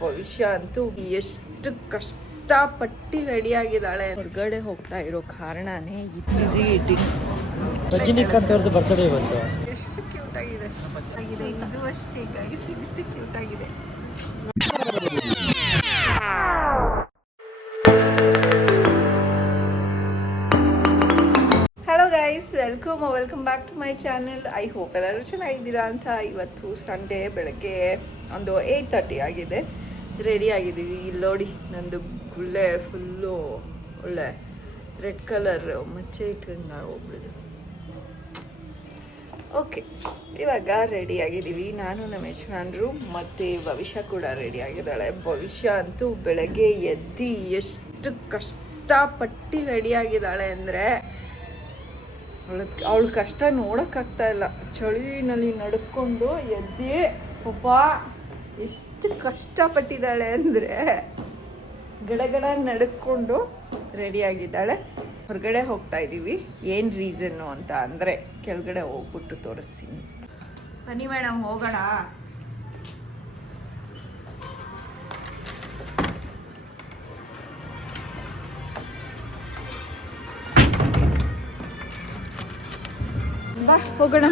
ಭವಿಷ್ಯ ಅಂತೂ ಎಷ್ಟು ಕಷ್ಟಪಟ್ಟು ರೆಡಿ ಆಗಿದ್ದಾಳೆ. ಹೊರಗಡೆ ಹೋಗ್ತಾ ಇರೋ ಕಾರಣನೇ ಈಸಿ ಈಟಿಂಗ್. ರಜನಿಕಾಂತ್ ಅವ್ರದ್ದು ಬರ್ತ್ಡೇ ಇವತ್ತು. ಎಷ್ಟು ಕ್ಯೂಟ್ ಆಗಿದೆ ಇದು ಅಷ್ಟೇ ಗೈಸ್, ಎಷ್ಟು ಕ್ಯೂಟ್ ಆಗಿದೆ. Hello guys, welcome back to my channel. I hope ಎಲ್ಲರೂ ಚೆನ್ನಾಗಿದ್ದೀರಾ ಅಂತ. ಇವತ್ತು ಸಂಡೇ ಬೆಳಗ್ಗೆ ಒಂದು 8:30 ಆಗಿದೆ. ರೆಡಿ ಆಗಿದ್ದೀವಿ. ಇಲ್ಲಿ ನೋಡಿ, ನಂದು ಗುಳ್ಳೆ ಫುಲ್ಲು ಒಳ್ಳೆ ರೆಡ್ ಕಲರ್ ಮಚ್ಚೆ ಇಟ್ಕೊಂಡು ಹೋಗ್ಬಿಡಿದು. ಓಕೆ, ಇವಾಗ ರೆಡಿ ಆಗಿದ್ದೀವಿ. ನಾನು ನಮ್ಮ ಯಜಮಾನ್ರು ಮತ್ತು ಭವಿಷ್ಯ ಕೂಡ ರೆಡಿ ಆಗಿದ್ದಾಳೆ. ಭವಿಷ್ಯ ಅಂತೂ ಬೆಳಗ್ಗೆ ಎದ್ದು ಎಷ್ಟು ಕಷ್ಟಪಟ್ಟು ರೆಡಿ ಆಗಿದ್ದಾಳೆ ಅಂದರೆ ಅವಳ ಕಷ್ಟ ನೋಡೋಕ್ಕಾಗ್ತಾ ಇಲ್ಲ. ಚಳಿನಲ್ಲಿ ನಡ್ಕೊಂಡು ಎದ್ದೇ ಪಾಪ ಎಷ್ಟು ಕಷ್ಟಪಟ್ಟಿದ್ದಾಳೆ ಅಂದರೆ ಗಡಗಡ ನಡ್ಕೊಂಡು ರೆಡಿಯಾಗಿದ್ದಾಳೆ. ಹೊರಗಡೆ ಹೋಗ್ತಾ ಇದ್ದೀವಿ. ಏನು ರೀಸನ್ನು ಅಂತ ಅಂದರೆ ಕೆಳಗಡೆ ಹೋಗ್ಬಿಟ್ಟು ತೋರಿಸ್ತೀನಿ. ಬನ್ನಿ ಮೇಡಮ್, ಹೋಗೋಣ. ಬಾ ಹೋಗೋಣ,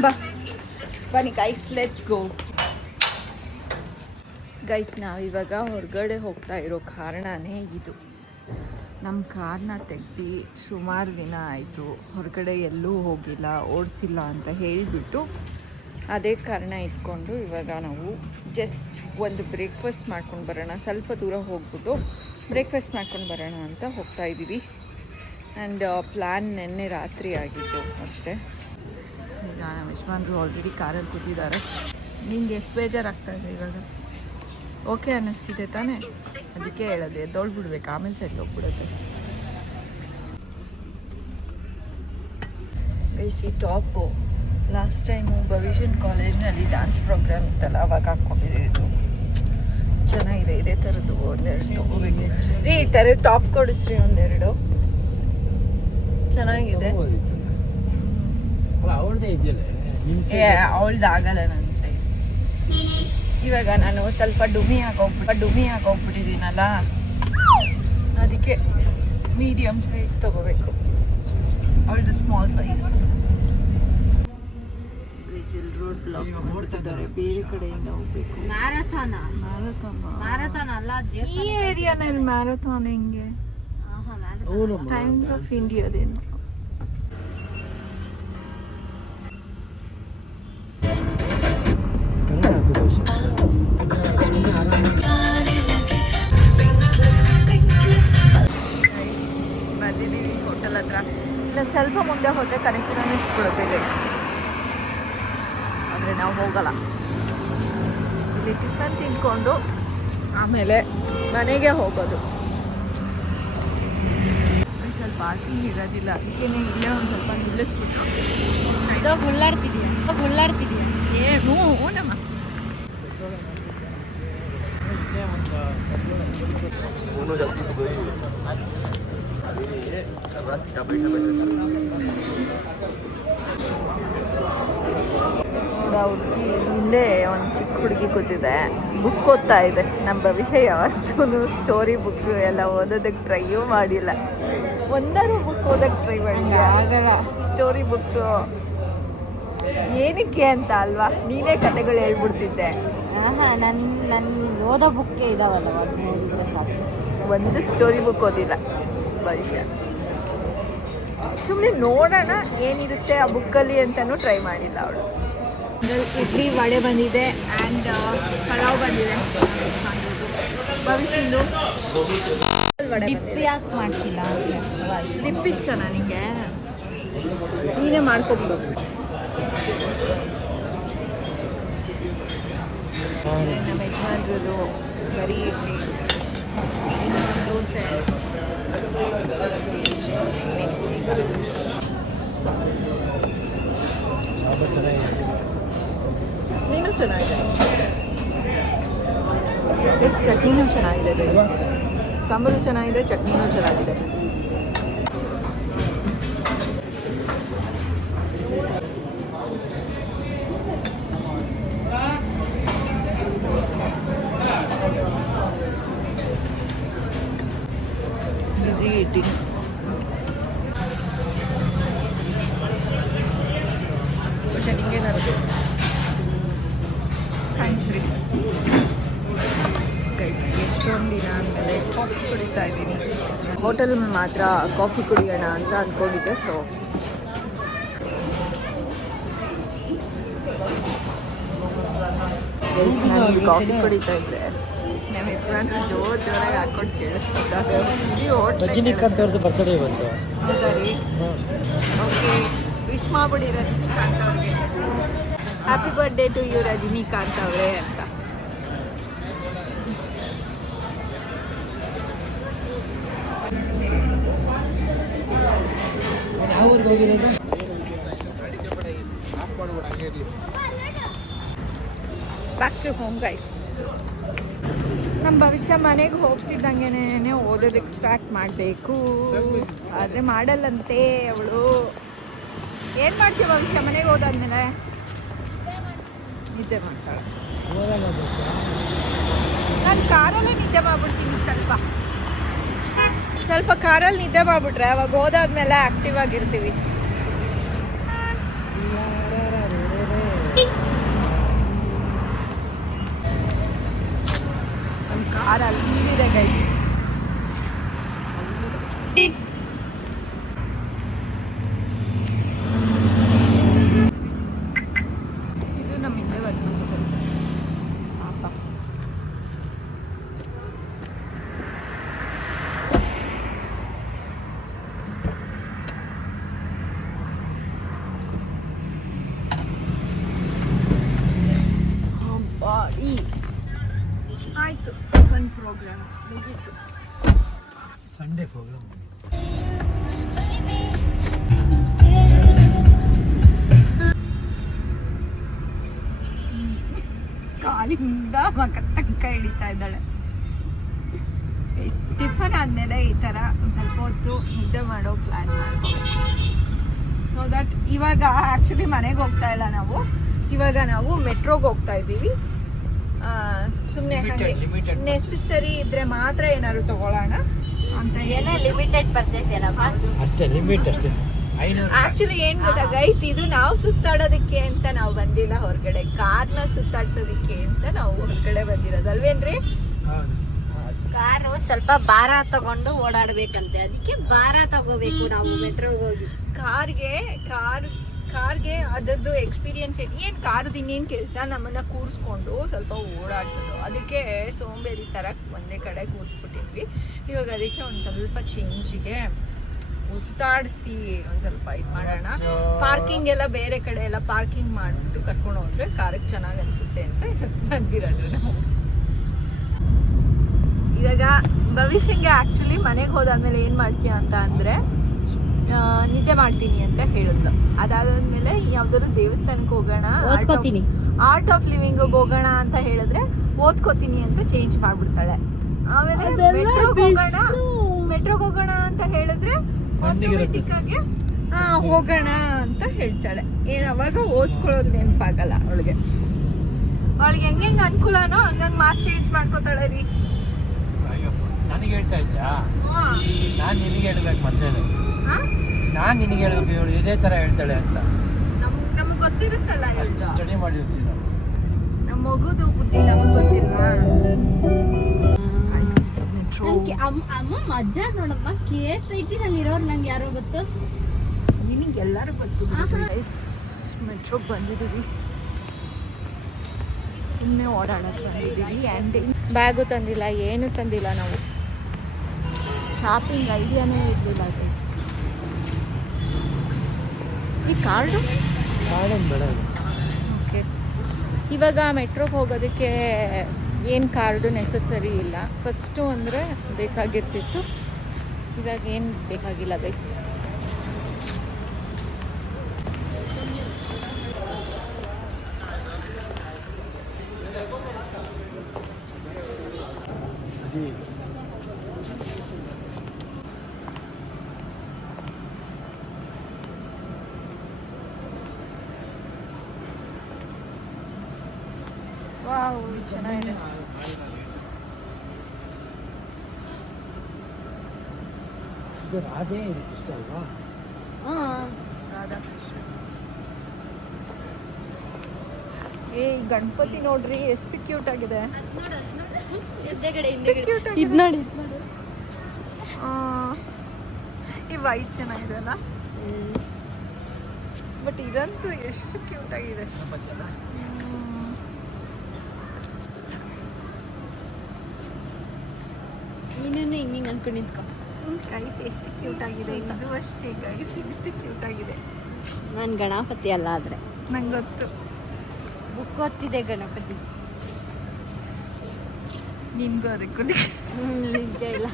ಬನ್ನಿ ಗೈಸ್, ಲೆಟ್ಸ್ ಗೋ. ಗೈಸ್, ನಾವಿವಾಗ ಹೊರಗಡೆ ಹೋಗ್ತಾ ಇರೋ ಕಾರಣನೇ ಇದು. ನಮ್ಮ ಕಾರ್ನ ತೆಗ್ದು ಸುಮಾರು ದಿನ ಆಯಿತು, ಹೊರಗಡೆ ಎಲ್ಲೂ ಹೋಗಿಲ್ಲ, ಓಡಿಸಿಲ್ಲ ಅಂತ ಹೇಳಿಬಿಟ್ಟು ಅದೇ ಕಾರಣ ಇಟ್ಕೊಂಡು ಇವಾಗ ನಾವು ಜಸ್ಟ್ ಒಂದು ಬ್ರೇಕ್ಫಾಸ್ಟ್ ಮಾಡ್ಕೊಂಡು ಬರೋಣ, ಸ್ವಲ್ಪ ದೂರ ಹೋಗ್ಬಿಟ್ಟು ಬ್ರೇಕ್ಫಾಸ್ಟ್ ಮಾಡ್ಕೊಂಡು ಬರೋಣ ಅಂತ ಹೋಗ್ತಾ ಇದ್ದೀವಿ. ಆ್ಯಂಡ್ ಪ್ಲ್ಯಾನ್ ನೆನ್ನೆ ರಾತ್ರಿ ಆಗಿತ್ತು ಅಷ್ಟೇ. ಈಗ ನಮ್ಮ ಯಜಮಾನ್ರು ಆಲ್ರೆಡಿ ಕಾರಲ್ಲಿ ಕೂತಿದ್ದಾರೆ. ನಿಂಗೆ ಎಷ್ಟು ಬೇಜಾರಾಗ್ತಾಯಿದೆ ಇವಾಗ? ಓಕೆ ಅನ್ನಿಸ್ತಿದೆ ತಾನೇ? ಅದಕ್ಕೆ ಹೇಳೋದು, ಎದ್ದೋಳ್ಬಿಡ್ಬೇಕು, ಆಮೇಲೆ ಸರಿ ಹೋಗ್ಬಿಡುತ್ತೆ. ಈ ಟಾಪು ಲಾಸ್ಟ್ ಟೈಮು ಭವಿಷ್ಯನ್ ಕಾಲೇಜ್ನಲ್ಲಿ ಡ್ಯಾನ್ಸ್ ಪ್ರೋಗ್ರಾಮ್ ಇತ್ತಲ್ಲ, ಅವಾಗ ಹಾಕ್ಕೊಂಡಿದ್ದು. ಚೆನ್ನಾಗಿದೆ. ಇದೇ ಥರದ್ದು ಒಂದೆರಡು ತೊಗೋಬೇಕು ರೀ. ಈ ಥರ ಟಾಪ್ ಕೊಡಿಸ್ರಿ ಒಂದೆರಡು. ಚೆನ್ನಾಗಿದೆ. ಅವಳ್ದಾಗಲ್ಲ ನನ್ನ ಸೈಜ್. ಇವಾಗ ನಾನು ಸ್ವಲ್ಪ ಡುಮಿ ಹಾಕೋಗ್ಬಿಟ್ಟಿದ್ದೀನಲ್ಲ, ಅದಕ್ಕೆ ಮೀಡಿಯಮ್ ಸೈಜ್ ತೊಗೋಬೇಕು. ಅವಳದು ಸ್ಮಾಲ್ ಸೈಜ್. ರೋಡ್ ಬ್ಲಾಕ್ ಮಾಡ್ತಿದ್ದಾರೆ, ಬೇರೆ ಕಡೆಯಿಂದ ಹೋಗ್ಬೇಕು. ಮ್ಯಾರಥಾನ್ ಅಲ್ಲ, ಈ ಏರಿಯಾನಲ್ಲಿ ಮ್ಯಾರಥಾನ್ ಹೆಂಗೆ? ಟೈಮ್ಸ್ ಆಫ್ ಇಂಡಿಯಾದೇನು? ಬಂದಿದ್ದೀವಿ ಹೋಟೆಲ್ ಹತ್ರ. ಇಲ್ಲೊಂದು ಸ್ವಲ್ಪ ಮುಂದೆ ಹೋದರೆ ಕನೆಕ್ಟಿವ್ನೇ ಸಿಕ್ಬಿಡುತ್ತೆ ಗೈಸ್, ಆದರೆ ನಾವು ಹೋಗಲ್ಲ. ಇಲ್ಲಿ ಟಿಫನ್ ತಿನ್ಕೊಂಡು ಆಮೇಲೆ ಮನೆಗೆ ಹೋಗೋದು. ಸ್ವಲ್ಪ ಪಾರ್ಕಿಂಗ್ ಇರೋದಿಲ್ಲ, ಅದಕ್ಕೆ ಇಲ್ಲೇ ಒಂದು ಸ್ವಲ್ಪ ನಿಲ್ಲಿಸ್ಬಿಟ್ಟು ಗುಳ್ಳಾಡ್ತಿದೀಯ ಏನು ನಮ್ಮ ಹುಡುಗಿ ಹಿಂದೆ ಒಂದು ಚಿಕ್ಕ ಹುಡುಗಿ ಕೂತಿದೆ, ಬುಕ್ ಓದ್ತಾ ಇದೆ. ನಮ್ಮ ಭವಿಷ್ಯ ಯಾವತ್ತೂ ಸ್ಟೋರಿ ಬುಕ್ಸು ಎಲ್ಲ ಓದೋದಕ್ಕೆ ಟ್ರೈಯೂ ಮಾಡಿಲ್ಲ. ಒಂದಾರು ಬುಕ್ ಓದೋಕ್ಕೆ ಟ್ರೈ ಮಾಡಿಲ್ಲ, ಆಗಲ್ಲ. ಸ್ಟೋರಿ ಬುಕ್ಸು ಏನಕ್ಕೆ ಅಂತ ಅಲ್ವಾ, ನೀನೇ ಕತೆಗಳು ಹೇಳ್ಬಿಡ್ತಿದ್ದೆ. ನನ್ನ ಓದೋ ಬುಕ್ಕೇ ಇದಾವಲ್ಲ, ಅದನ್ನ ಓದಿದ್ರೆ ಸಾಕು. ಒಂದು ಸ್ಟೋರಿ ಬುಕ್ ಓದಿಲ್ಲ ಭವಿಷ್ಯ. ಸುಮ್ಮನೆ ನೋಡೋಣ ಏನಿರುತ್ತೆ ಆ ಬುಕ್ಕಲ್ಲಿ ಅಂತಲೂ ಟ್ರೈ ಮಾಡಿಲ್ಲ ಅವಳು. ಇಡ್ಲಿ ವಡೆ ಬಂದಿದೆ ಆ್ಯಂಡ್ ಪಲಾವ್ ಬಂದಿದೆ. ಭವಿಷ್ಯಂದು ಡಿಪ್ಪಿ ಯಾಕೆ ಮಾಡಿಸಿಲ್ಲ? ದಿಪ್ಪಿ ಇಷ್ಟನಾ ನಿನಗೆ? ನೀನೇ ಮಾಡ್ಕೊಬಿಡು. ನಮ್ಮ ಯಜಮಾನ್ರದ್ದು ಬರೀ ಇಡ್ಲಿ, ಇನ್ನೊಂದು ದೋಸೆ, ನೀನು ಚೆನ್ನಾಗಿದೆ. ಎಷ್ಟು ಚಟ್ನಿನೂ ಚೆನ್ನಾಗಿದೆ, ಸಾಂಬಾರು ಚೆನ್ನಾಗಿದೆ, ಚಟ್ನಿನೂ ಚೆನ್ನಾಗಿದೆ. ಇದ್ದೀನಿ. പക്ഷേ ನಿಂಗೇನಾದ್ರು ಥ್ಯಾಂಕ್ಸ್ ರೀ ಗೈಸ್. ಎಷ್ಟೊಂದು ದಿನ ಆದಮೇಲೆ ಕಾಫಿ ಕುಡಿತಾ ಇದ್ದೀನಿ. ಹೋಟೆಲ್ ಮಾತ್ರ ಕಾಫಿ ಕುಡಿಯೋಣ ಅಂತ ಅಂದ್ಕೊಂಡಿದ್ದೆ. ಸೊ ಗೈಸ್ ನಾನು ಇಲ್ಲಿ ಕಾಫಿ ಕುಡಿತಾ ಇದ್ದೆ. ನಮ್ಮ ಯಜಮಾನ್ರು ಜೋರಾಗಿ ಹಾಕೊಂಡು ಕೇಳಿಸ್ಕೊಂಡಾಗ ಇಡೀ ಹೋಟ್ಲ್ ರಜನಿಕಾಂತ್ ಅವ್ರದ್ದು ಬರ್ತಡೇ ಇವತ್ತು. ಹೌದಾ ರೀ? ಓಕೆ, ವಿಶ್ ಮಾಡ್ಬಿಡಿ ರಜನಿಕಾಂತ್ ಅವ್ರಿಗೆ. Happy birthday to you Rajinikanth ಅವರೇ ಅಂತ. ಯಾವ ಊರಿಗೆ ಹೋಗಿರೋದು? Back to home guys. ನಮ್ಮ ಭವಿಷ್ಯ ಮನೆಗೆ ಹೋಗ್ತಿದ್ದಂಗೆನೇ ಓದೋದಕ್ಕೆ ಸ್ಟಾರ್ಟ್ ಮಾಡಬೇಕು. ಆದರೆ ಮಾಡಲ್ಲಂತೆ ಅವಳು. ಏನು ಮಾಡ್ತೀವಿ ಭವಿಷ್ಯ ಮನೆಗೆ ಹೋದಾದ್ಮೇಲೆ? ನಿದ್ದೆ ಮಾಡ್ತಾಳೆ. ನಾನು ಕಾರಲ್ಲೇ ನಿದ್ದೆ ಮಾಡ್ಬಿಡ್ತೀನಿ. ಸ್ವಲ್ಪ ಕಾರಲ್ಲಿ ನಿದ್ದೆ ಮಾಡ್ಬಿಟ್ರೆ ಅವಾಗ ಹೋದಾದ್ಮೇಲೆ ಆಕ್ಟಿವ್ ಆಗಿರ್ತೀವಿ. ನಮ್ಮ ಕಾರ್ ಅಲ್ಲಿದೆ ಗೈ. ಇದು ನಮ್ಮ ಹಿಂದೆ ಬರ್ತಾರೆ ಪಾಪ. ಬಾಡಿ ಆಯಿತು. ಒಂದು ಪ್ರೋಗ್ರಾಮ್ ಮುಗೀತು. Sunday program. ಕಾಲಿಂದ ಮಕ್ಕ ತನಕ ಹಿಡಿತಾ ಇದ್ದಾಳೆ. ಟಿಫನ್ ಆದಮೇಲೆ ಈ ಥರ ಒಂದು ಸ್ವಲ್ಪ ಹೊತ್ತು ನಿದ್ದೆ ಮಾಡೋ ಪ್ಲ್ಯಾನ್ ಮಾಡ್ಕೋಬೇಕು. ಸೊ ದಟ್ ಇವಾಗ ಆ್ಯಕ್ಚುಲಿ ಮನೆಗೆ ಹೋಗ್ತಾ ಇಲ್ಲ ನಾವು. ಇವಾಗ ನಾವು ಮೆಟ್ರೋಗೆ ಹೋಗ್ತಾ ಇದ್ದೀವಿ. ಸುಮ್ಮನೆ ಹಾಗೆ ನೆಸೆಸರಿ ಇದ್ರೆ ಮಾತ್ರ ಏನಾದ್ರು ತಗೊಳ್ಳೋಣ ಅಂತ. ಏನೋ ಲಿಮಿಟೆಡ್ ಪರ್ಚೇಸ್ ಏನಪ್ಪ? ಅಷ್ಟೇ ಲಿಮಿಟ್ ಅಷ್ಟೇ. ಆಕ್ಚುಲಿ ಏನ್ ಗೊತ್ತಾ ಗೈಸ್, ಇದು ನಾವು ಸುತ್ತಾಡೋದಕ್ಕೆ ಅಂತ ನಾವು ಬಂದಿಲ್ಲ ಹೊರಗಡೆ, ಕಾರ್ನ ಸುತ್ತಾಡ್ಸೋದಕ್ಕೆ ಅಂತ ನಾವು ಹೊರಗಡೆ ಬಂದಿರೋದು ಅಲ್ವೇನ್ರಿ? ಕಾರು ಸ್ವಲ್ಪ ಭಾರ ತಗೊಂಡು ಓಡಾಡ್ಬೇಕಂತೆ, ಅದಕ್ಕೆ ಭಾರ ತಗೋಬೇಕು ನಾವು ಮೆಟ್ರೋಗೆ ಹೋಗಿ. ಕಾರ್ಗೆ ಅದರದ್ದು ಎಕ್ಸ್ಪೀರಿಯನ್ಸ್ ಏನು, ಕಾರ್ದು ಇನ್ನೇನು ಕೆಲಸ, ನಮ್ಮನ್ನು ಕೂರಿಸ್ಕೊಂಡು ಸ್ವಲ್ಪ ಓಡಾಡ್ಸೋದು. ಅದಕ್ಕೆ ಸೋಂಬೇರಿ ಥರ ಒಂದೇ ಕಡೆ ಕೂರಿಸ್ಬಿಟ್ಟಿದ್ವಿ. ಇವಾಗ ಅದಕ್ಕೆ ಒಂದು ಸ್ವಲ್ಪ ಚೇಂಜಿಗೆ ಸುತ್ತಾಡಿಸಿ ಒಂದು ಸ್ವಲ್ಪ ಇದು ಮಾಡೋಣ. ಪಾರ್ಕಿಂಗ್ ಎಲ್ಲ ಬೇರೆ ಕಡೆ ಎಲ್ಲ ಪಾರ್ಕಿಂಗ್ ಮಾಡಿಬಿಟ್ಟು ಕರ್ಕೊಂಡು ಹೋದ್ರೆ ಕಾರಿಗೆ ಚೆನ್ನಾಗಿ ಅನಿಸುತ್ತೆ ಅಂತ ಬಂದಿರೋದು ನಾವು. ಇವಾಗ ಭವಿಷ್ಯಕ್ಕೆ ಆ್ಯಕ್ಚುಲಿ ಮನೆಗೆ ಹೋದಾದ್ಮೇಲೆ ಏನು ಮಾಡ್ತೀಯ ಅಂತ ಅಂದರೆ ನಿದ್ದೆ ಮಾಡ್ತೀನಿ ಅಂತ ಹೇಳಿದ್ಲು. ಅದಾದ್ಮೇಲೆ ಯಾವ್ದಾದ್ರು ದೇವಸ್ಥಾನಕ್ಕೆ ಹೋಗೋಣ, ಓದ್ಕೋತೀನಿ, ಆರ್ಟ್ ಆಫ್ ಲಿವಿಂಗ್ ಹೋಗೋಣ ಅಂತ ಹೇಳಿದ್ರೆ ಓದ್ಕೋತೀನಿ ಅಂತ ಚೇಂಜ್ ಮಾಡ್ಬಿಡ್ತಾಳೆ. ಆಮೇಲೆ ಮೆಟ್ರೋಗೆ ಹೋಗೋಣ ಅಂತ ಹೇಳಿದ್ರೆ ಆಟೋಮೆಟಿಕ್ ಆಗಿ ಹೋಗೋಣ ಅಂತ ಹೇಳ್ತಾಳೆ. ಏನು ಅವಾಗ ಓದ್ಕೊಳ್ಳೋದು ನೆನಪಾಗಲ್ಲ ಅವಳಿಗೆ ಹೆಂಗೆ ಅನುಕೂಲನೋ ಹಂಗಂಗೆ ಮಾತು ಚೇಂಜ್ ಮಾಡ್ಕೋತಾಳೆ ರೀ. ನನಗೆ ಹೇಳ್ತಾ ಇದ್ಯಾ? ನಾನು ನಿನಗೆ ಹೇಳ್ಬೇಕು ಮತ್ತೆ. ನಾನು ನಿನಗೆ ಹೇಳ್ಬೇಕು, ಇವಳು ಇದೇ ಥರ ಹೇಳ್ತಾಳೆ ಅಂತ. ನಮಗೆ ಗೊತ್ತಿರುತ್ತಲ್ಲ, ಅಷ್ಟು ಸ್ಟಡಿ ಮಾಡಿರ್ತೀವಿ ನಾವು. ನಮ್ಮ ಮಗುದು ಬುದ್ಧಿ ನಮಗೆ ಗೊತ್ತಿಲ್ವಾ? ಅಮ್ಮ ಮಜಾ ನೋಡಮ್ಮ, KSIT ನಲ್ಲಿ ಇರೋರು ನಂಗೆ ಯಾರೋ ಗೊತ್ತು, ನಿನಗೆ ಎಲ್ಲರೂ ಗೊತ್ತು. ಮೆಟ್ರೋಗೆ ಬಂದಿದ್ದೀವಿ, ಸುಮ್ಮನೆ ಓಡಾಡೋಕ್ಕೆ ಬಂದಿದ್ದೀವಿ. ಆ್ಯಂಡ್ ಬ್ಯಾಗು ತಂದಿಲ್ಲ, ಏನು ತಂದಿಲ್ಲ ನಾವು. ಶಾಪಿಂಗ್ ಐಡಿಯಾನೇ ಇರಲಿಲ್ಲ. ಈ ಕಾರ್ಡು ಬೇಡ. ಓಕೆ, ಇವಾಗ ಮೆಟ್ರೋಗೆ ಹೋಗೋದಕ್ಕೆ ಏನು ಕಾರ್ಡು ನೆಸಸರಿ ಇಲ್ಲ. ಫಸ್ಟು ಅಂದರೆ ಬೇಕಾಗಿರ್ತಿತ್ತು, ಇವಾಗ ಏನು ಬೇಕಾಗಿಲ್ಲ ಗೈಸ್. ವಾವ್, ಚೆನ್ನಾಗಿದೆ. ಇದು ರಾಧೆ ಇದು ಕೃಷ್ಣ ಅಲ್ವಾ? ರಾಧಾಕೃಷ್ಣ. ಏ ಈ ಗಣಪತಿ ನೋಡ್ರಿ ಎಷ್ಟು ಕ್ಯೂಟ್ ಆಗಿದೆ. ಇದು ನೋಡಿ ಈ ವೈಟ್ ಚೆನ್ನಾಗಿದೆ ಅಲ್ಲ, ಬಟ್ ಇದಂತೂ ಎಷ್ಟು ಕ್ಯೂಟ್ ಆಗಿದೆ. ಗಣಪತಿ ಅಲ್ಲ? ನೀನು ಹಿಂಗೆ ಅನ್ಕೊಂಡು ನಿಂತ್ಕೊ. ಗೈಸ್ ಎಷ್ಟು ಕ್ಯೂಟ್ ಆಗಿದೆ. ಇದು ಅಷ್ಟೇ ಗೈಸ್, ಎಷ್ಟು ಕ್ಯೂಟ್ ಆಗಿದೆ. ನಾನು ಗಣಪತಿ ಅಲ್ಲ, ಆದರೆ ನಂಗೆ ಗೊತ್ತು. ಬುಕ್ ಓದ್ತಿದೆ ಗಣಪತಿ. ನಿನ್ಗೂ ಅದಕ್ಕೂ ನಿಜ ಇಲ್ಲ.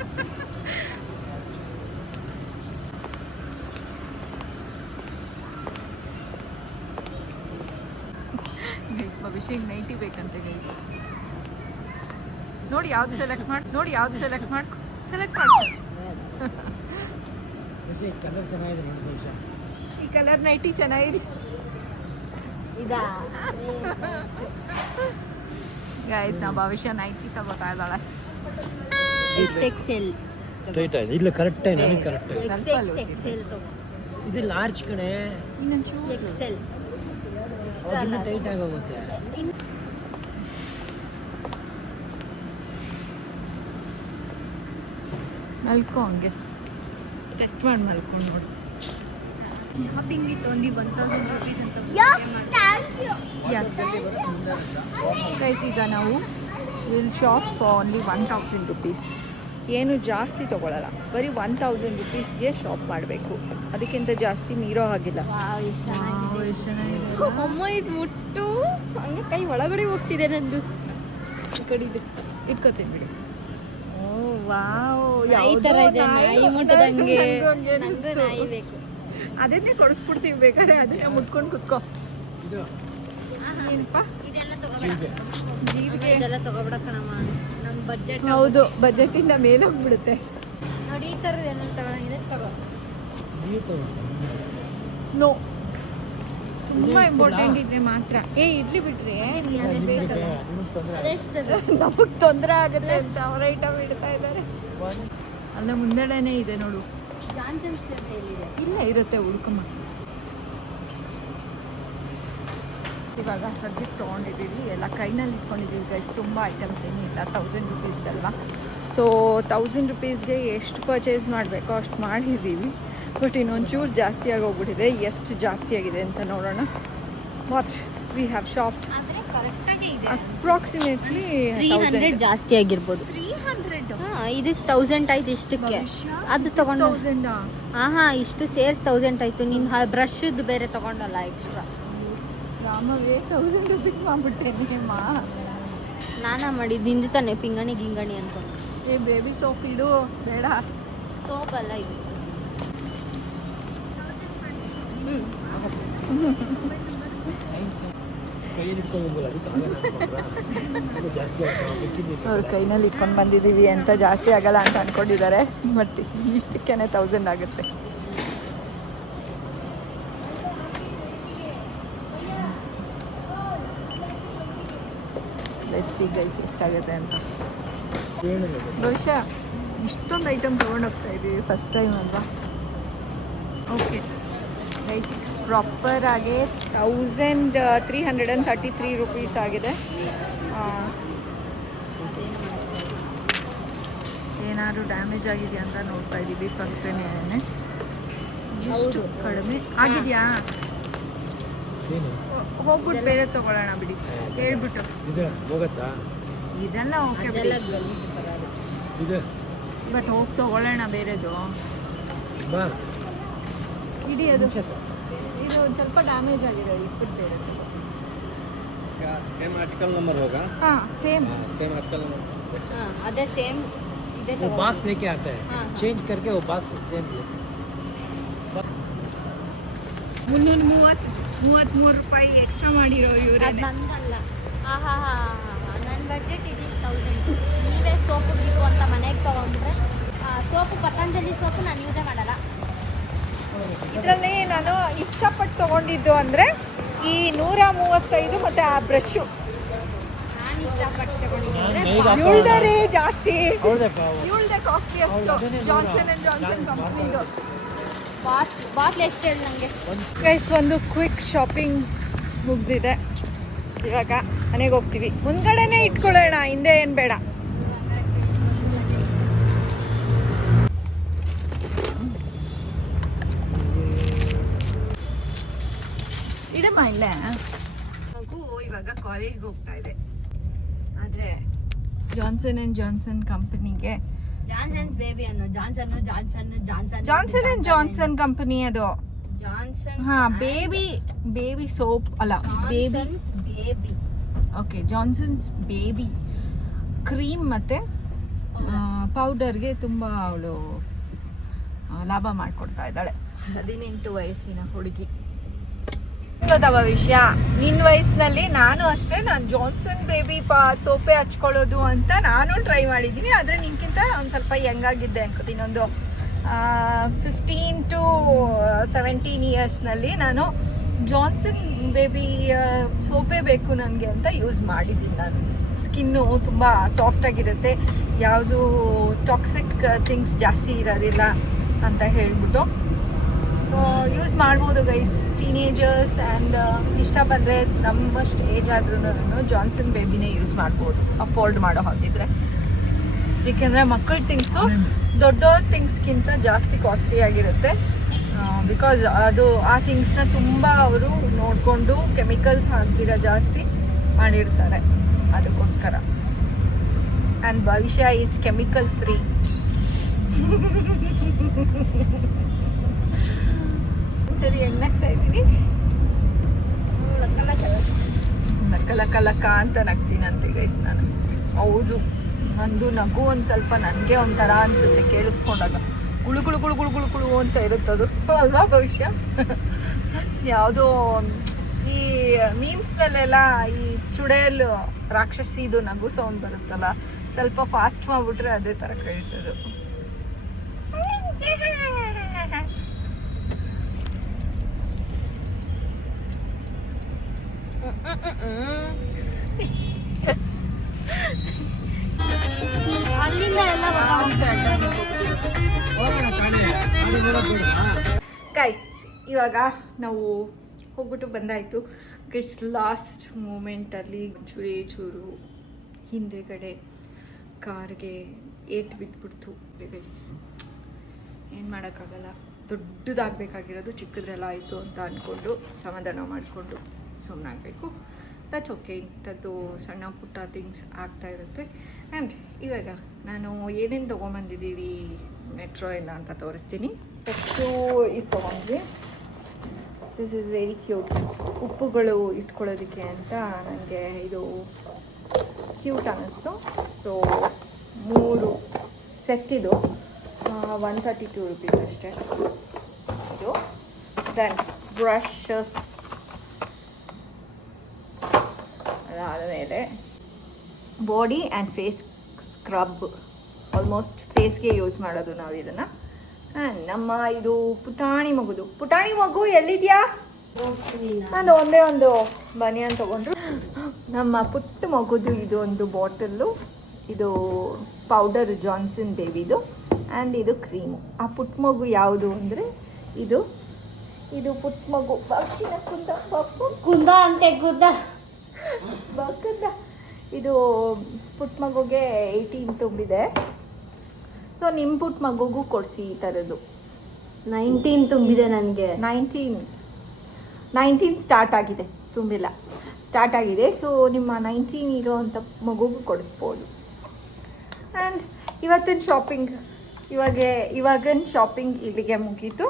ಗೈಸ್ ಭವಿಷ್ಯಕ್ಕೆ ನೈಟಿ ಬೇಕಂತೆ ಗೈಸ್. ನೋಡಿ ಯಾವ್ದು ಸೆಲೆಕ್ಟ್ ಮಾಡಿ, ಸೆಲೆಕ್ಟ್ ಮಾಡ್ಕೊ. ಈ ಕಲರ್ ಚೆನ್ನಾಗಿದೆ ನೋಡಿ ಭವಿಷ್ಯ. ಈ ಕಲರ್ ನೈಟಿ ಚೆನ್ನಾಗಿದೆ ಇದಾ ಗೈಸ್. ನಾ ಭವಿಷ್ಯ ನೈಟಿ ತಗೋತಾ ಇದ್ದಾಳೆ. XXL ಟೈಟ್ ಆಗಿದೆ. ಇಲ್ಲ ಕರೆಕ್ಟ್ ಆಗಿ ನನಗೆ ಕರೆಕ್ಟ್ ಆಗಿದೆ. XXL ತಗೋ. ಇದು ಲಾರ್ಜ್ ಕಣೆ, ಇನ್ನೊಂದು ಚೂರು XL ಅವಾಗಿನ್ನ ಟೈಟ್ ಆಗೋಗುತ್ತೆ. ಮಲ್ಕೊ ಹಂಗೆ ಟೆಸ್ಟ್ ಮಾಡಿ ಮಲ್ಕೊಂಡು ನೋಡಿ. ಶಾಪಿಂಗ್ ವಿತ್ ಓನ್ಲಿ 1000 rupees ಅಂತ ಎಸ್ ಗೈಸ್. ಈಗ ನಾವು will shop for only 1000 rupees. ಏನು ಜಾಸ್ತಿ ತೊಗೊಳಲ್ಲ, ಬರೀ 1000 rupeesಗೆ ಶಾಪ್ ಮಾಡಬೇಕು. ಅದಕ್ಕಿಂತ ಜಾಸ್ತಿ ಮೀರೋ ಹಾಗಿಲ್ಲ. ವಾವ್, ಎಷ್ಟು ಚೆನ್ನಾಗಿದೆ. ಎಷ್ಟು ಚೆನ್ನಾಗಿದೆ. ಅಮ್ಮ ಇದು ಮುಟ್ಟು ಹಂಗೆ ಕೈ ಒಳಗಡೆ ಹೋಗ್ತಿದೆ ನಂದು. ಈ ಕಡೆ ಇದು ಇಟ್ಕೋತೀನಿ ಬಿಡಿ. ಓ ವಾವ್, ಈ ಥರ ಇದೆ, ನಾಯಿ ಮುಟ್ಟದಂಗೆ. ನಂಗೂ ನಾಯಿ ಬೇಕು. ಅದನ್ನೇ ಕೊಡಿಸ್ಬಿಡ್ತೀವಿ ಬೇಕಾದ್ರೆ, ಅದನ್ನೇ ಮುಟ್ಕೊಂಡು ಕುತ್ಕೋ. ಇದು ಏನಪ್ಪ ಇದೆಲ್ಲ ತಗೋಬೇಡ, ಜೀರಿಗೆ? ಇದೆಲ್ಲ ತಗೋಬೇಡ ಕಣಮ್ಮ, ನಮ್ಮ ಬಜೆಟ್. ಹೌದು, ಬಜೆಟಿಂದ ಮೇಲೆ ಹೋಗ್ಬಿಡುತ್ತೆ. ನೋಡಿ ಈ ಥರದ್ದು ಎಲ್ಲ ತಗೊಳಂಗಿದೆ ತಗೋ. ನೀವು ತಗೊಂಡು ನೋ, ತುಂಬಾ ಇಂಪಾರ್ಟೆಂಟ್ ಇದ್ರೆ ಮಾತ್ರ. ಇಡ್ಲಿ ಬಿಟ್ರೆ ಅದೆಷ್ಟದು? ನಮಗ್ ತೊಂದರೆ ಆಗುತ್ತೆ ಅಂತ ಅವ್ರ ಐಟಮ್ ಇಡ್ತಾ ಇದ್ದಾರೆ. ಅಲ್ಲ ಮುಂದೆನೇ ಇದೆ ನೋಡು. ಜಾನ್ಸನ್ಸ್ ಅಂತ ಎಲ್ಲಿದೆ? ಇಲ್ಲ ಇರುತ್ತೆ, ಹುಡ್ಕಮ್ಮ. ಇವಾಗ ಸದ್ಯಕ್ಕೆ ತೊಗೊಂಡಿದ್ದೀವಿ, ಎಲ್ಲ ಕೈನಲ್ಲಿ ಇಟ್ಕೊಂಡಿದ್ದೀವಿ ಗೈಸ್. ತುಂಬ ಐಟಮ್ಸ್ ಏನೂ ಇಲ್ಲ, 1000 rupees ಅಲ್ವಾ. ಸೊ 1000 rupeesಗೆ ಎಷ್ಟು ಪರ್ಚೇಸ್ ಮಾಡಬೇಕೋ ಅಷ್ಟು ಮಾಡಿದ್ದೀವಿ. ಬಟ್ ಇನ್ನೊಂಚೂರು ಜಾಸ್ತಿ ಆಗೋಗ್ಬಿಟ್ಟಿದೆ. ಎಷ್ಟು ಜಾಸ್ತಿ ಆಗಿದೆ ಅಂತ ನೋಡೋಣ. ವಾಟ್ ವಿ ಹ್ಯಾವ್ ಶಾಪ್ ಆದರೆ ಕರೆಕ್ಟಾಗಿ ಇದೆ. ಅಪ್ರಾಕ್ಸಿಮೇಟ್ಲಿ 300 ಜಾಸ್ತಿ ಆಗಿರ್ಬೋದು. 300. ಹಾಂ, ಇದಕ್ಕೆ 1000 ಆಯ್ತು ಇಷ್ಟಕ್ಕೆ. ಅದು ತಗೊಂಡು ಹಾಂ ಇಷ್ಟು ಸೇರ್ಸ್ 1000 ಆಯಿತು. ನೀನು ಬ್ರಷ್ದು ಬೇರೆ ತಗೊಂಡಲ್ಲ ಎಕ್ಸ್ಟ್ರಾ. ರಾಮವೇ 1000 rupees ಮಾಡ್ಬಿಟ್ಟೆ ಮಾ. ನಾನಾ ಮಾಡಿದ್ದು ನಿಂದು ತಾನೆ ಪಿಂಗಣಿ ಗಿಂಗಣಿ ಅನ್ಕೊಂಡು. ಬೇಬಿ ಸೋಪ್ ಇಡು, ಬೇಡ. ಸೋಪ್ ಅಲ್ಲ ಇದು. ಕೈಯಲ್ಲಿ ಇಟ್ಕೊಂಡು ಜಾಸ್ತಿ ಅವ್ರ ಕೈನಲ್ಲಿ ಇಟ್ಕೊಂಡು ಬಂದಿದ್ದೀವಿ ಅಂತ ಜಾಸ್ತಿ ಆಗಲ್ಲ ಅಂತ ಅಂದ್ಕೊಂಡಿದ್ದಾರೆ. ಬಟ್ ಇಷ್ಟಕ್ಕೇ 1000 ಆಗುತ್ತೆ. ಲೆಟ್ಸ್ ಸಿ ಗೈಸ್ ಎಷ್ಟಾಗುತ್ತೆ ಅಂತ. ಬಹುಶಃ ಇಷ್ಟೊಂದು ಐಟಮ್ ತೊಗೊಂಡೋಗ್ತಾ ಇದ್ದೀವಿ, ಫಸ್ಟ್ ಟೈಮ್ ಅಲ್ವಾ. ಓಕೆ ಗೈಸ್, ಪ್ರಾಪರ್ ಆಗಿ 1333 rupees ಆಗಿದೆ. ಏನಾದ್ರು ಡ್ಯಾಮೇಜ್ ಆಗಿದೆಯಾ ಅಂತ ನೋಡ್ತಾ ಇದ್ದೀವಿ ಫಸ್ಟೇನೆ. ಎಷ್ಟು ಕಡಿಮೆ ಆಗಿದೆಯಾ? ಹೋಗ್ಬಿಟ್ಟು ಬೇರೆ ತಗೊಳ್ಳೋಣ ಬಿಡಿ, ಹೇಳ್ಬಿಟ್ಟು. ಇದು ಹೋಗತ್ತಾ? ಇದೆಲ್ಲ ಓಕೆ ಬಿಡಿ, ಇದು ಬಟ್ ಹೋಗಿ ತಗೊಳ್ಳೋಣ ಬೇರೆದು. ಬಾ ಇಡೀ ಅದು ಇದು ಒಂದು ಸ್ವಲ್ಪ ಡ್ಯಾಮೇಜ್ ಆಗಿದೆ, ಇಟ್ಬಿಟ್ಟು ಬೇರೆ. ಸೇಮ್ ಆರ್ಟಿಕಲ್ ನಂಬರ್ होगा? हाँ सेम सेम आर्टिकल नंबर. ಹಾಂ ಅದೇ ಸೇಮ್ ಇದೆ. वो बॉक्स लेके आता है, हाँ, हाँ. चेंज करके वो बॉक्स सेम ले. 333 ರೂಪಾಯಿ ಎಕ್ಸ್ಟ್ರಾ ಮಾಡಿರೋ ಇವ್ರೆ. ಅದು ನಂದಲ್ಲ. ನನ್ನ ಬಜೆಟ್ ಇದೆ 1000. ನೀವೇ ಸೋಪು ಗೀಪು ಅಂತ ಮನೆಗೆ ತೊಗೊಂಡ್ರೆ ಸೋಪು ಪತಂಜಲಿ ಸೋಪು ನಾನು ಯೂಸೇ ಮಾಡಲ್ಲ. ಇದರಲ್ಲಿ ನಾನು ಇಷ್ಟಪಟ್ಟು ತೊಗೊಂಡಿದ್ದು ಅಂದರೆ ಈ 135 ಮತ್ತು ಆ ಬ್ರಷು. ನಾನು ಇಷ್ಟಪಟ್ಟು ತಗೊಂಡಿದ್ದರೆ ಇವಳ್ದರೆ ಜಾಸ್ತಿ, ಹೌದಕ್ಕ ಇವಳ್ದೆ ಕಾಸ್ಟ್ಲಿಯಸ್ಟ್ ಜಾನ್ಸನ್ ಅಂಡ್ ಜಾನ್ಸನ್ ಕಂಪ್ನಿದು. ಬಾಟ್ಲ್ ಎಷ್ಟು ಹೇಳಿ ನನಗೆ? ಗೈಸ್, ಒಂದು ಕ್ವಿಕ್ ಶಾಪಿಂಗ್ ಮುಗ್ದಿದೆ. ಇವಾಗ ಮನೆಗೆ ಹೋಗ್ತೀವಿ. ಮುಂದ್ಗಡೆನೆ ಇಟ್ಕೊಳ್ಳೋಣ, ಹಿಂದೆ ಏನು ಬೇಡ. ಇದಮ್ಮ ಇಲ್ಲೇ ಮಗು ಇವಾಗ ಕಾಲೇಜ್ಗೆ ಹೋಗ್ತಾ ಇದೆ. ಆದರೆ ಜಾನ್ಸನ್ ಅಂಡ್ ಜಾನ್ಸನ್ ಕಂಪನಿಗೆ, ಜಾನ್ಸನ್ಸ್ ಬೇಬಿ ಅನ್ನೋ, ಜಾನ್ಸನ್ ಅಂಡ್ ಜಾನ್ಸನ್ ಕಂಪನಿ ಅದು. ಜಾನ್ಸನ್ ಹಾ, ಬೇಬಿ ಸೋಪ್ ಅಲ್ಲ, baby baby. Okay, Johnson's baby cream ಮತ್ತು ಪೌಡರ್ಗೆ ತುಂಬ ಅವಳು ಲಾಭ ಮಾಡಿಕೊಡ್ತಾ ಇದ್ದಾಳೆ. 18 ವಯಸ್ಸಿನ ಹುಡುಗಿ. ಗೊತ್ತವ ವಿಷಯ, ನಿನ್ನ ವಯಸ್ಸಿನಲ್ಲಿ ನಾನು ಅಷ್ಟೇ, ನಾನು ಜಾನ್ಸನ್ ಬೇಬಿ ಸೋಪೆ ಹಚ್ಕೊಳ್ಳೋದು ಅಂತ ನಾನು ಟ್ರೈ ಮಾಡಿದ್ದೀನಿ. ಆದರೆ ನಿನ್ಕಿಂತ ಒಂದು ಸ್ವಲ್ಪ ಯಂಗಾಗಿದ್ದೆ ಅನ್ಕೋತೀನಿ. ಒಂದು 15 to 17 ಇಯರ್ಸ್ನಲ್ಲಿ ನಾನು ಜಾನ್ಸನ್ ಬೇಬಿ ಸೋಪೇ ಬೇಕು ನನಗೆ ಅಂತ ಯೂಸ್ ಮಾಡಿದ್ದೀನಿ. ನಾನು ಸ್ಕಿನ್ನು ತುಂಬ ಸಾಫ್ಟಾಗಿರುತ್ತೆ, ಯಾವುದು ಟಾಕ್ಸಿಕ್ ಥಿಂಗ್ಸ್ ಜಾಸ್ತಿ ಇರೋದಿಲ್ಲ ಅಂತ ಹೇಳ್ಬಿಟ್ಟು ಯೂಸ್ ಮಾಡ್ಬೋದು ಗೈಸ್. ಟೀನೇಜರ್ಸ್ ಆ್ಯಂಡ್ ಇಷ್ಟ ಬಂದರೆ ನಮ್ಮಷ್ಟು ಏಜ್ ಆದ್ರೂ ಜಾನ್ಸನ್ ಬೇಬಿನೇ ಯೂಸ್ ಮಾಡ್ಬೋದು, ಅಫೋರ್ಡ್ ಮಾಡೋ ಹಾಗಿದ್ರೆ. ಏಕೆಂದರೆ ಮಕ್ಕಳ ಥಿಂಗ್ಸು ದೊಡ್ಡವ್ರ ಥಿಂಗ್ಸ್ಗಿಂತ ಜಾಸ್ತಿ ಕಾಸ್ಟ್ಲಿ ಆಗಿರುತ್ತೆ. ಬಿಕಾಸ್ ಅದು ಆ ಥಿಂಗ್ಸ್ನ ತುಂಬ ಅವರು ನೋಡಿಕೊಂಡು ಕೆಮಿಕಲ್ಸ್ ಹಾಕ್ದಿರ ಜಾಸ್ತಿ ಮಾಡಿರ್ತಾರೆ, ಅದಕ್ಕೋಸ್ಕರ. ಆ್ಯಂಡ್ ಭವಿಷ್ಯ ಈಸ್ ಕೆಮಿಕಲ್ ಫ್ರೀ. ಸರಿ, ಹೆಂಗ್ ನಗ್ತಾ ಇದ್ದೀನಿ? ಲಕ್ಕ ಅಂತ ನಗ್ತೀನಂತೆ ಗೈಸ್ ನಾನು. ಹೌದು, ನಂದು ನಗು ಒಂದು ಸ್ವಲ್ಪ ನನಗೆ ಒಂಥರ ಅನಿಸುತ್ತೆ ಕೇಳಿಸ್ಕೊಂಡಾಗ. ಗುಳು ಗುಳು ಗುಳು ಗುಳು ಗುಳು ಗುಳು ಅಂತ ಇರುತ್ತದು ಅಲ್ವಾ ಭವಿಷ್ಯ? ಯಾವುದೋ ಈ ಮೀಮ್ಸ್ನಲ್ಲೆಲ್ಲ ಈ ಚುಡೇಲ್ ರಾಕ್ಷಸಿದು ನಗು ಸೌಂಡ್ ಬರುತ್ತಲ್ಲ, ಸ್ವಲ್ಪ ಫಾಸ್ಟ್ ಮಾಡಿಬಿಟ್ರೆ ಅದೇ ಥರ ಕೇಳಿಸೋದು. ಅಲ್ಲಿಂದ ಎಲ್ಲ ಗೈಸ್, ಇವಾಗ ನಾವು ಹೋಗ್ಬಿಟ್ಟು ಬಂದಾಯಿತು ಗೈಸ್. ಲಾಸ್ಟ್ ಮೂಮೆಂಟಲ್ಲಿ ಚೂರು ಹಿಂದೆಗಡೆ ಕಾರ್ಗೆ ಏಟ್ ಬಿದ್ದುಬಿಡ್ತು ಗೈಸ್. ಏನು ಮಾಡೋಕ್ಕಾಗಲ್ಲ, ದೊಡ್ಡದಾಗಬೇಕಾಗಿರೋದು ಚಿಕ್ಕದ್ರೆಲ್ಲ ಆಯಿತು ಅಂತ ಅಂದ್ಕೊಂಡು ಸಮಾಧಾನ ಮಾಡಿಕೊಂಡು ಸುಮ್ಮನಾಗಬೇಕು. That's okay. ಇಂಥದ್ದು ಸಣ್ಣ ಪುಟ್ಟ ಥಿಂಗ್ಸ್ ಆಗ್ತಾ ಇರುತ್ತೆ. ಆ್ಯಂಡ್ ಇವಾಗ ನಾನು ಏನೇನು ತೊಗೊಂಬಂದಿದ್ದೀವಿ ಮೆಟ್ರೋಯಿಂದ ಅಂತ ತೋರಿಸ್ತೀನಿ. ಫಸ್ಟು ಇದು ತೊಗೊಂಡ್ವಿ. This is very cute. ಉಪ್ಪುಗಳು ಇಟ್ಕೊಳ್ಳೋದಕ್ಕೆ ಅಂತ ನನಗೆ ಇದು ಕ್ಯೂಟ್ ಅನ್ನಿಸ್ತು. ಸೊ 3 ಸೆಟ್ ಇದು 132 rupees ಅಷ್ಟೇ ಇದು. ದೆನ್ ಬ್ರಷಸ್, ಅದಾದಮೇಲೆ body and face scrub. Almost ಫೇಸ್ಗೆ ಯೂಸ್ ಮಾಡೋದು ನಾವು ಇದನ್ನು. ಆ್ಯಂಡ್ ನಮ್ಮ ಇದು ಪುಟಾಣಿ ಮಗು ಎಲ್ಲಿದೆಯಾ? ನಾನು ಒಂದೇ ಒಂದು ಬನಿಯನ್ ತೊಗೊಂಡ್ರು. ನಮ್ಮ ಪುಟ್ಟ ಮಗುದು ಇದು ಒಂದು ಬಾಟಲ್ಲು. ಇದು ಪೌಡರ್ ಜಾನ್ಸನ್ ಬೇಬಿದು. ಆ್ಯಂಡ್ ಇದು ಕ್ರೀಮು. ಆ ಪುಟ್ಟ ಮಗು ಯಾವುದು ಅಂದರೆ ಇದು ಪುಟ್ಟ ಮಗು ಬಾಕ್ಷಿನ ಕುಂದ ಅಂತೆ ಬಾಕಂದ. ಇದು ಪುಟ್ಟ ಮಗುಗೆ 18 ತುಂಬಿದೆ. ಸೊ ನಿಮ್ಮ ಪುಟ್ಟ ಮಗುಗೂ ಕೊಡಿಸಿ ಈ ಥರದ್ದು. 19 ತುಂಬಿದೆ ನನಗೆ. 19 ಸ್ಟಾರ್ಟ್ ಆಗಿದೆ, ತುಂಬಿಲ್ಲ, ಸ್ಟಾರ್ಟ್ ಆಗಿದೆ. ಸೊ ನಿಮ್ಮ 19 ಇರೋವಂಥ ಮಗುಗೂ ಕೊಡಿಸ್ಬೋದು. ಆ್ಯಂಡ್ ಇವಾಗಿನ ಶಾಪಿಂಗ್ ಇಲ್ಲಿಗೆ ಮುಗೀತು.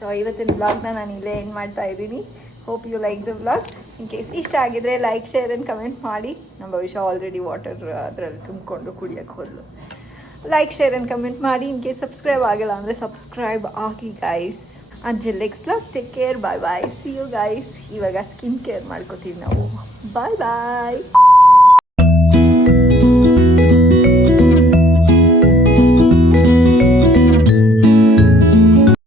ಸೊ ಇವತ್ತಿನ ಬ್ಲಾಗ್ನ ನಾನು ಇಲ್ಲೇ ಎಂಡ್ ಮಾಡ್ತಾ ಇದ್ದೀನಿ. Hope you like the blog. In case ಇಷ್ಟ ಆಗಿದ್ರೆ ಲೈಕ್, ಶೇರ್ ಆ್ಯಂಡ್ ಕಮೆಂಟ್ ಮಾಡಿ. ನಮ್ಮ ಭವಿಷ್ಯ ಆಲ್ರೆಡಿ ವಾಟರ್ ಅದರಲ್ಲಿ ತುಂಬಿಕೊಂಡು ಕುಡಿಯೋಕ್ಕೆ ಹೋದ್ಲು. ಲೈಕ್, ಶೇರ್ ಆ್ಯಂಡ್ ಕಮೆಂಟ್ ಮಾಡಿ. ಇನ್ ಕೇಸ್ ಸಬ್ಸ್ಕ್ರೈಬ್ ಆಗಿಲ್ಲ ಅಂದರೆ ಸಬ್ಸ್ಕ್ರೈಬ್ ಆಗಿ guys. Until next blog, take care, bye bye, see you guys. ಇವಾಗ ಸ್ಕಿನ್ ಕೇರ್ ಮಾಡ್ಕೋತೀವಿ ನಾವು. ಬಾಯ್ ಬಾಯ್.